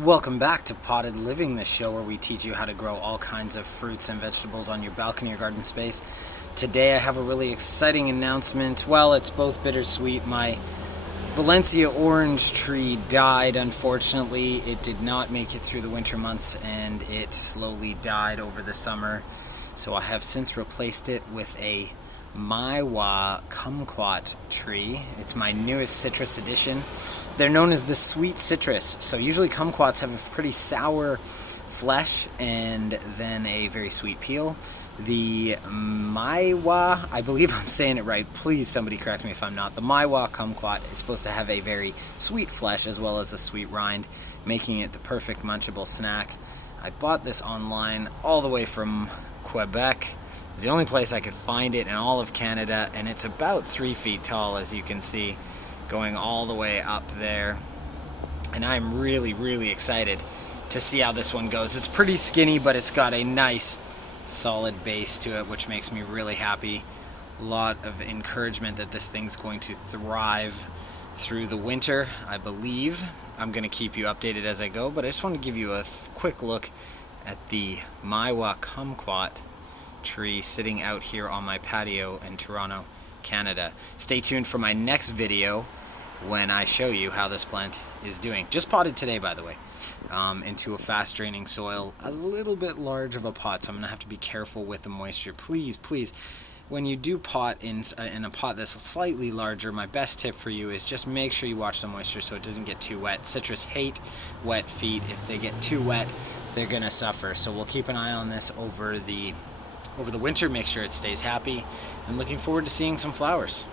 Welcome back to Potted Living, the show where we teach you how to grow all kinds of fruits and vegetables on your balcony or garden space. Today I have a really exciting announcement. Well, it's both bittersweet. My Valencia orange tree died, unfortunately. It did not make it through the winter months and it slowly died over the summer. So I have since replaced it with a Meiwa Kumquat Tree. It's my newest citrus addition. They're known as the sweet citrus. So usually kumquats have a pretty sour flesh and then a very sweet peel. The Meiwa, I believe I'm saying it right, please somebody correct me if I'm not. The Meiwa Kumquat is supposed to have a very sweet flesh as well as a sweet rind, making it the perfect munchable snack. I bought this online all the way from Quebec. It's the only place I could find it in all of Canada, and it's about 3 feet tall, as you can see, going all the way up there. And I'm really excited to see how this one goes. It's pretty skinny, but it's got a nice solid base to it, which makes me really happy. A lot of encouragement that this thing's going to thrive through the winter, I believe. I'm going to keep you updated as I go, but I just want to give you a quick look at the Meiwa Kumquat tree sitting out here on my patio in Toronto, Canada. Stay tuned for my next video when I show you how this plant is doing. Just potted today, by the way, into a fast draining soil, a little bit large of a pot, so I'm gonna have to be careful with the moisture. Please, when you do pot in a pot that's slightly larger, my best tip for you is just make sure you watch the moisture so it doesn't get too wet. Citrus hate wet feet. If they get too wet, they're gonna suffer. So we'll keep an eye on this over the winter, make sure it stays happy, and looking forward to seeing some flowers.